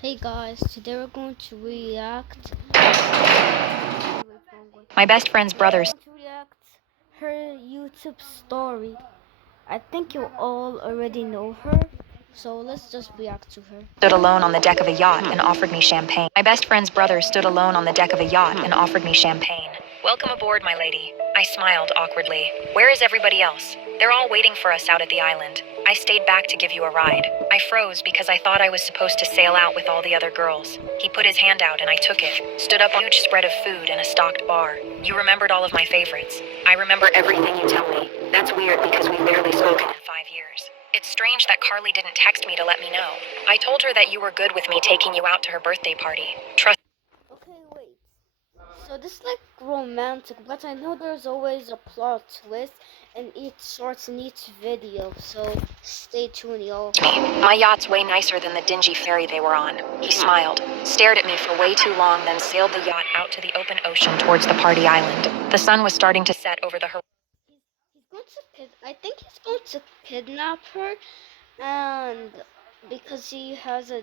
Hey guys, today we're going to react. My best friend's brothers To react her YouTube story. I think you all already know her, so let's just react to her. stood alone on the deck of a yacht and offered me champagne. My best friend's brother stood alone on the deck of a yacht and offered me champagne. Welcome aboard, my lady. I smiled awkwardly. Where is everybody else? They're all waiting for us out at the island. I stayed back to give you a ride. I froze because I thought I was supposed to sail out with all the other girls. He put his hand out and I took it. Stood up on a huge spread of food in a stocked bar. You remembered all of my favorites. I remember everything you tell me. That's weird because we've barely spoken in 5 years. It's strange that Carly didn't text me to let me know. I told her that you were good with me taking you out to her birthday party. Trust. Okay, wait. So this is like romantic, but I know there's always a plot twist in each short and each video, so stay tuned, y'all. My yacht's way nicer than the dingy ferry they were on. He smiled, stared at me for way too long, then sailed the yacht out to the open ocean towards the party island. The sun was starting to set over the horizon. He's going to I think he's going to kidnap her, and because he has a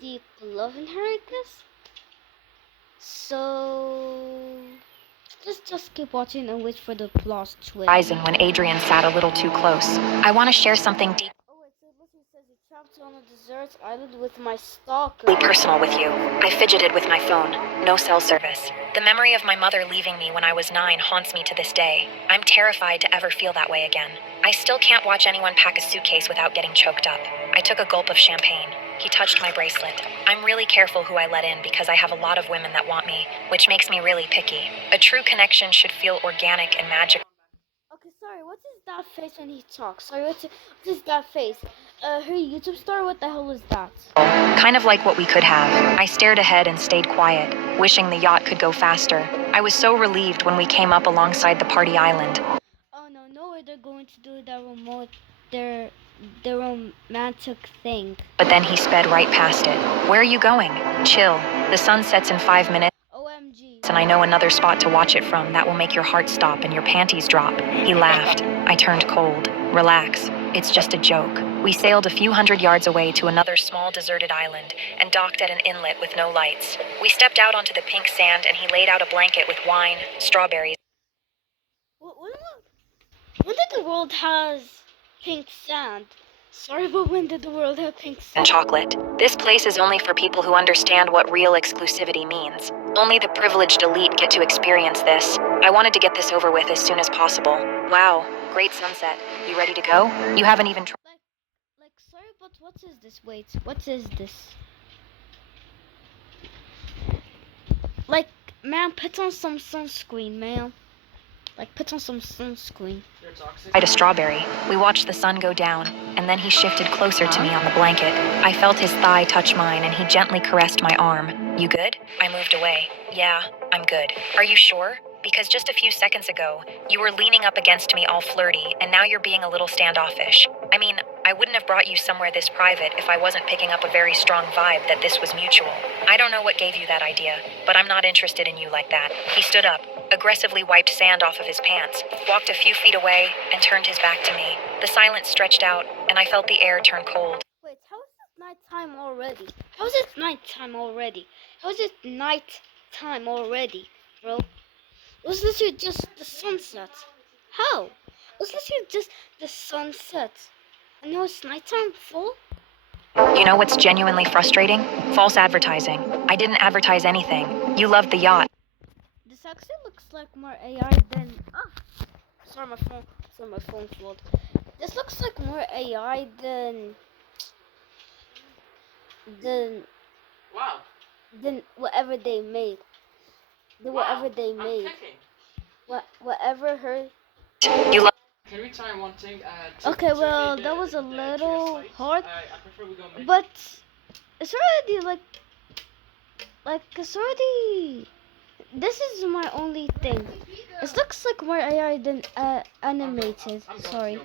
deep love in her, I guess. So let's just keep watching and wait for the plot twist. When Adrian sat a little too close. I want to share something deeply Oh wait, so listen, it says you trapped on a desert island with my stalker. personal with you. I fidgeted with my phone. No cell service. The memory of my mother leaving me when I was 9 haunts me to this day. I'm terrified to ever feel that way again. I still can't watch anyone pack a suitcase without getting choked up. I took a gulp of champagne. He touched my bracelet. I'm really careful who I let in because I have a lot of women that want me, which makes me really picky. A true connection should feel organic and magical. Okay, sorry, what is that face when he talks? Sorry, what is that face? Her YouTube star? What the hell is that? Kind of like what we could have. I stared ahead and stayed quiet, wishing the yacht could go faster. I was so relieved when we came up alongside the party island. Oh no, no way they're going to do their romantic thing. But then he sped right past it. Where are you going? Chill. The sun sets in 5 minutes. OMG. And I know another spot to watch it from that will make your heart stop and your panties drop. He laughed. I turned cold. Relax. It's just a joke. We sailed a few hundred yards away to another small deserted island and docked at an inlet with no lights. We stepped out onto the pink sand and he laid out a blanket with wine, strawberries, When did the world has pink sand? Sorry, but when did the world have pink sand? and chocolate. This place is only for people who understand what real exclusivity means. Only the privileged elite get to experience this. I wanted to get this over with as soon as possible. Wow, great sunset. You ready to go? You haven't even tried. Sorry, but what is this? Wait, what is this? Like, man, put on some sunscreen, man. Like, put on some sunscreen. Tried a strawberry. We watched the sun go down, and then he shifted closer to me on the blanket. I felt his thigh touch mine, and he gently caressed my arm. You good? I moved away. Yeah, I'm good. Are you sure? Because just a few seconds ago, you were leaning up against me all flirty, and now you're being a little standoffish. I mean, I wouldn't have brought you somewhere this private if I wasn't picking up a very strong vibe that this was mutual. I don't know what gave you that idea, but I'm not interested in you like that. He stood up, aggressively wiped sand off of his pants, walked a few feet away, and turned his back to me. The silence stretched out, and I felt the air turn cold. Wait, how is it nighttime already? How is it nighttime already? How is it nighttime already, bro? It was literally just the sunset. How? It was literally just the sunset. And now it's nighttime full? You know what's genuinely frustrating? False advertising. I didn't advertise anything. You loved the yacht. This actually looks like more AI than... Sorry, my phone flooded. This looks like more AI than... Wow. Than whatever they made. Whatever they made. Whatever her... You love. Can we try one thing? Okay, well, that was a little hard, but it's already it's already. This is my only thing. It looks like more AI than animated. Sorry,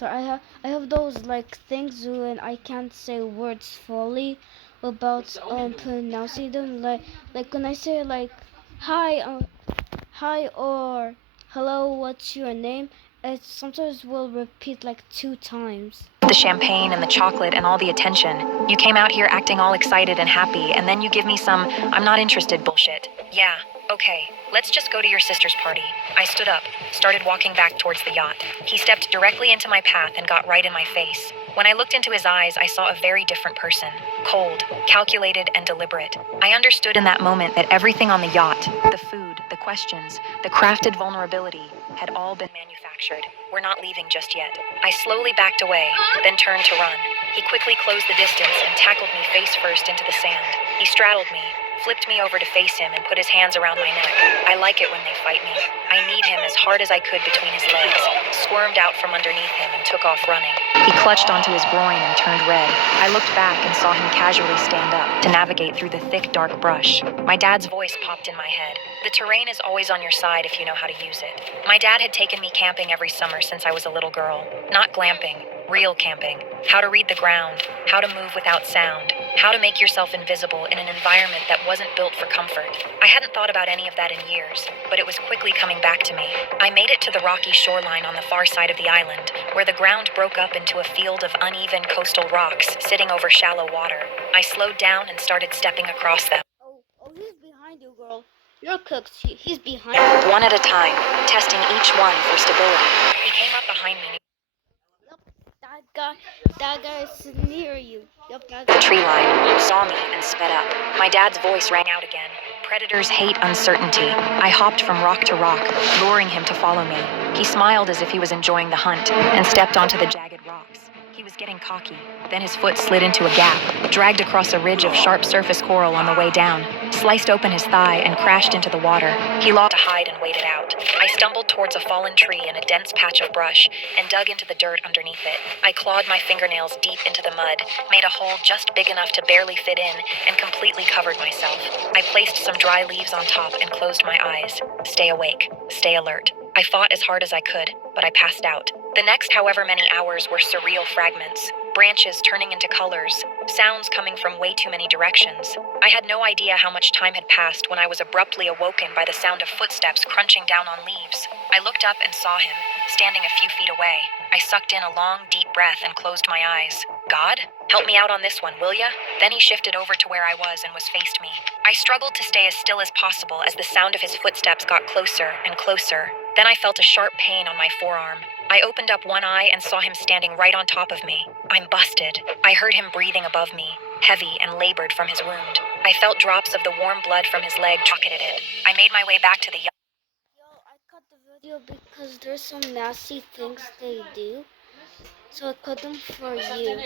I have those like things when I can't say words fully without pronouncing them. Like when I say like hi or hello, what's your name? it sometimes will repeat like 2 times. The champagne and the chocolate and all the attention. You came out here acting all excited and happy, and then you give me some I'm not interested bullshit. Yeah, okay, let's just go to your sister's party. I stood up, started walking back towards the yacht. He stepped directly into my path and got right in my face. When I looked into his eyes, I saw a very different person. Cold, calculated, and deliberate. I understood in that moment that everything on the yacht, the food, the questions, the crafted vulnerability, had all been manufactured. We're not leaving just yet. I slowly backed away, then turned to run. He quickly closed the distance and tackled me face first into the sand. He straddled me, flipped me over to face him, and put his hands around my neck. I like it when they fight me. I kneed him as hard as I could between his legs, squirmed out from underneath him, and took off running. He clutched onto his groin and turned red. I looked back and saw him casually stand up to navigate through the thick, dark brush. My dad's voice popped in my head. The terrain is always on your side if you know how to use it. My dad had taken me camping every summer since I was a little girl. Not glamping, real camping. How to read the ground, how to move without sound, how to make yourself invisible in an environment that wasn't built for comfort. I hadn't thought about any of that in years, but it was quickly coming back to me. I made it to the rocky shoreline on the far side of the island, where the ground broke up into a field of uneven coastal rocks sitting over shallow water. I slowed down and started stepping across them. Oh, he's behind you, girl. You're cooked. He's behind you. One at a time, testing each one for stability. He came up behind me. Yep, that guy is near you. Yep, that The guy. tree line, saw me, and sped up. My dad's voice rang out again. Predators hate uncertainty. I hopped from rock to rock, luring him to follow me. He smiled as if he was enjoying the hunt, and stepped onto the jagged rocks. He was getting cocky. Then his foot slid into a gap, dragged across a ridge of sharp surface coral on the way down, sliced open his thigh, and crashed into the water. He lost to hide and waited out. I stumbled towards a fallen tree in a dense patch of brush and dug into the dirt underneath it. I clawed my fingernails deep into the mud, made a hole just big enough to barely fit in, and completely covered myself. I placed some dry leaves on top and closed my eyes. Stay awake. Stay alert. I fought as hard as I could, but I passed out. The next however many hours were surreal fragments. Branches turning into colors, sounds coming from way too many directions. I had no idea how much time had passed when I was abruptly awoken by the sound of footsteps crunching down on leaves. I looked up and saw him, standing a few feet away. I sucked in a long, deep breath and closed my eyes. God? Help me out on this one, will ya? Then he shifted over to where I was and was faced me. I struggled to stay as still as possible as the sound of his footsteps got closer and closer. Then I felt a sharp pain on my forearm. I opened up one eye and saw him standing right on top of me. I'm busted. I heard him breathing above me, heavy and labored from his wound. I felt drops of the warm blood from his leg pocketed it. I made my way back to the yacht. Yo, I cut the video because there's some nasty things they do. So I cut them for you.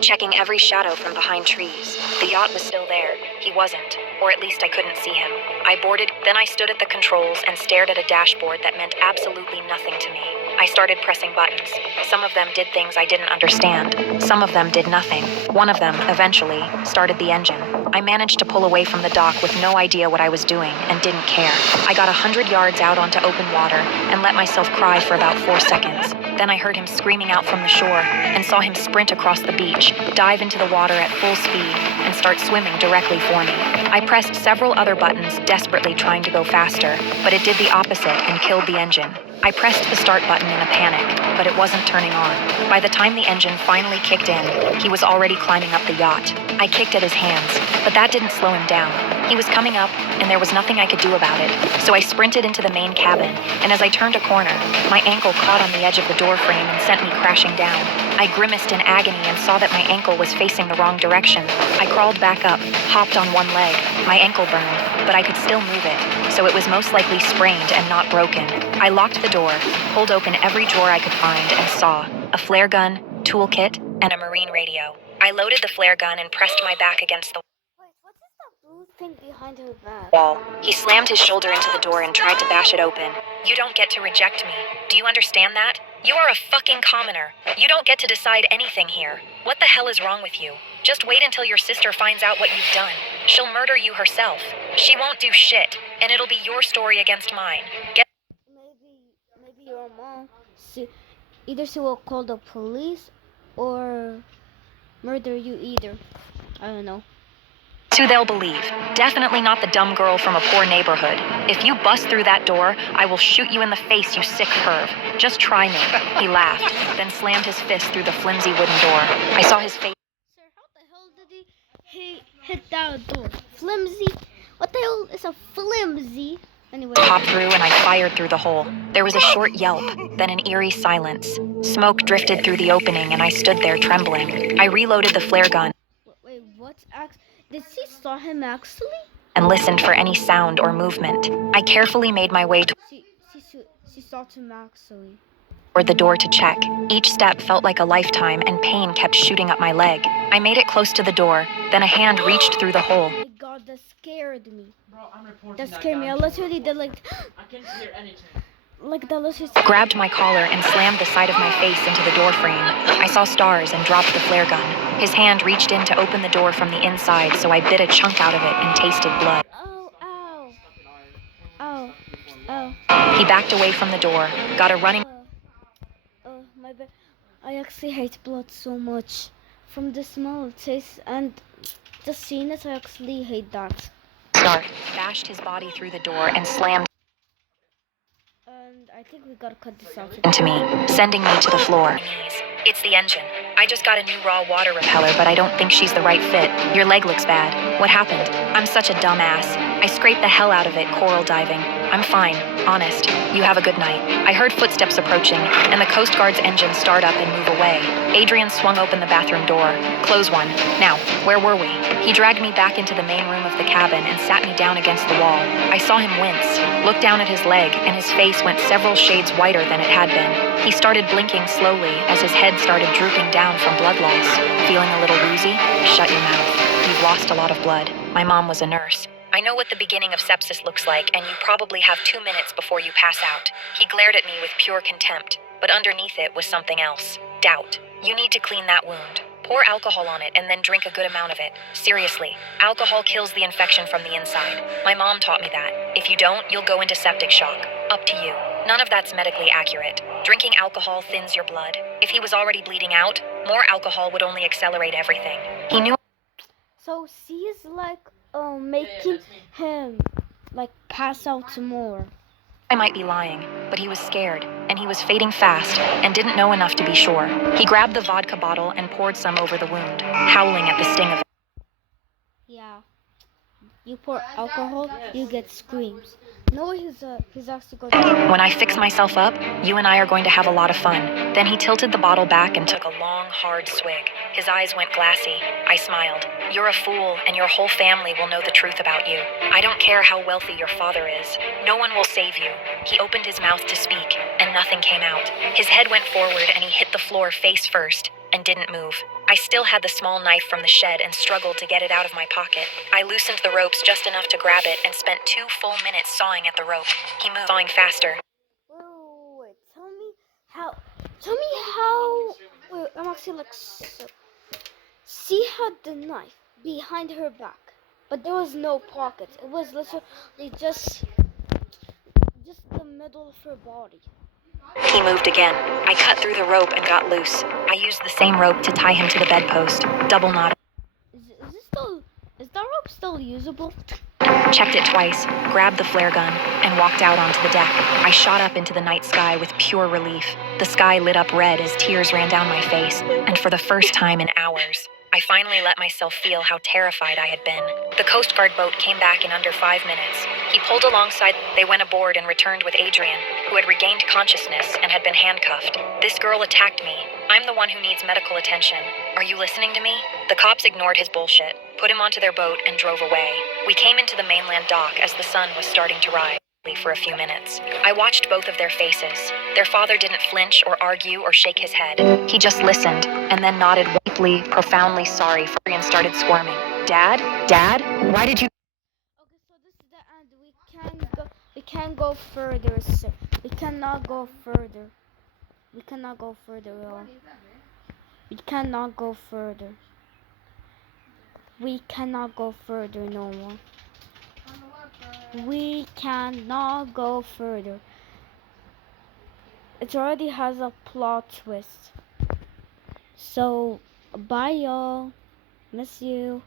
Checking every shadow from behind trees. The yacht was still there. He wasn't, or at least I couldn't see him. I boarded, then I stood at the controls and stared at a dashboard that meant absolutely nothing to me. I started pressing buttons. Some of them did things I didn't understand. Some of them did nothing. One of them, eventually, started the engine. I managed to pull away from the dock with no idea what I was doing and didn't care. I got 100 yards out onto open water and let myself cry for about 4 seconds. Then I heard him screaming out from the shore and saw him sprint across the beach, dive into the water at full speed, and start swimming directly for me. I pressed several other buttons, desperately trying to go faster, but it did the opposite and killed the engine. I pressed the start button in a panic, but it wasn't turning on. By the time the engine finally kicked in, he was already climbing up the yacht. I kicked at his hands, but that didn't slow him down. He was coming up, and there was nothing I could do about it. So I sprinted into the main cabin, and as I turned a corner, my ankle caught on the edge of the door frame and sent me crashing down. I grimaced in agony and saw that my ankle was facing the wrong direction. I crawled back up, hopped on one leg. My ankle burned, but I could still move it, so it was most likely sprained and not broken. I locked the door, pulled open every drawer I could find, and saw a flare gun, toolkit, and a marine radio. I loaded the flare gun and pressed my back against the Wait, what is that blue thing behind her back? wall. He slammed his shoulder into the door and tried to bash it open. You don't get to reject me. Do you understand that? You are a fucking commoner. You don't get to decide anything here. What the hell is wrong with you? Just wait until your sister finds out what you've done. She'll murder you herself. She won't do shit, and it'll be your story against mine. Get Maybe your mom. Either she will call the police or murder you either. I don't know. who they'll believe. Definitely not the dumb girl from a poor neighborhood. If you bust through that door, I will shoot you in the face, you sick perv. Just try me. He laughed, then slammed his fist through the flimsy wooden door. I saw his face. Sir, how the hell did he hit that door? Flimsy? What the hell is a flimsy? Anyway. Pop through and I fired through the hole. There was a short yelp, then an eerie silence. Smoke drifted through the opening and I stood there trembling. I reloaded the flare gun. Wait, what? Did she saw him actually? And listened for any sound or movement. I carefully made my way She saw him actually. toward the door to check. Each step felt like a lifetime and pain kept shooting up my leg. I made it close to the door, then a hand reached through the hole. Oh my god, that scared me. Bro, I'm reporting That scared me. I literally did like I can't hear anything. like that literally Grabbed my collar and slammed the side of my face into the door frame. I saw stars and dropped the flare gun. His hand reached in to open the door from the inside, so I bit a chunk out of it and tasted blood. Ow. He backed away from the door, got a running My bad. I actually hate blood so much. From the smell, taste, and the scenes, I actually hate that. start, bashed his body through the door and slammed And I think we gotta cut this out. into me, sending me to the floor. It's the engine. I just got a new raw water repeller, but I don't think she's the right fit. Your leg looks bad. What happened? I'm such a dumbass. I scraped the hell out of it coral diving. I'm fine. Honest. You have a good night. I heard footsteps approaching, and the Coast Guard's engine start up and move away. Adrian swung open the bathroom door. Close one. Now, where were we? He dragged me back into the main room of the cabin and sat me down against the wall. I saw him wince, look down at his leg, and his face went several shades whiter than it had been. He started blinking slowly as his head started drooping down from blood loss. Feeling a little woozy? Shut your mouth. You've lost a lot of blood. My mom was a nurse. I know what the beginning of sepsis looks like, and you probably have 2 minutes before you pass out. He glared at me with pure contempt, but underneath it was something else. Doubt. You need to clean that wound. Pour alcohol on it and then drink a good amount of it. Seriously, alcohol kills the infection from the inside. My mom taught me that. If you don't, you'll go into septic shock. Up to you. None of that's medically accurate. Drinking alcohol thins your blood. If he was already bleeding out, more alcohol would only accelerate everything. He knew. So she is like making him like pass out some more. I might be lying, but he was scared, and he was fading fast, and didn't know enough to be sure. He grabbed the vodka bottle and poured some over the wound, howling at the sting of it. Yeah. You pour alcohol, you get screams. No, he's actually going to... When I fix myself up, you and I are going to have a lot of fun. Then he tilted the bottle back and took a long, hard swig. His eyes went glassy. I smiled. You're a fool, and your whole family will know the truth about you. I don't care how wealthy your father is. No one will save you. He opened his mouth to speak, and nothing came out. His head went forward, and he hit the floor face first, and didn't move. I still had the small knife from the shed and struggled to get it out of my pocket. I loosened the ropes just enough to grab it and spent 2 full minutes sawing at the rope. He moved, sawing faster. Wait, tell me how, wait, I'm actually like, so, she had the knife behind her back, but there was no pockets. It was literally just the middle of her body. He moved again. I cut through the rope and got loose. I used the same rope to tie him to the bedpost. Double knot. Is that rope still usable? Checked it twice, grabbed the flare gun, and walked out onto the deck. I shot up into the night sky with pure relief. The sky lit up red as tears ran down my face, and for the first time in hours, I finally let myself feel how terrified I had been. The Coast Guard boat came back in under 5 minutes. He pulled alongside. They went aboard and returned with Adrian, who had regained consciousness and had been handcuffed. This girl attacked me. I'm the one who needs medical attention. Are you listening to me? The cops ignored his bullshit, put him onto their boat, and drove away. We came into the mainland dock as the sun was starting to rise. For a few minutes. I watched both of their faces. Their father didn't flinch or argue or shake his head. He just listened and then nodded deeply, profoundly sorry and started squirming. Dad? Why did you... Okay, so this is the end. We can't go further, sir. We cannot go further. We cannot go further at all. We cannot go further. We cannot go further no more. We cannot go further. It already has a plot twist. So, bye y'all. Miss you.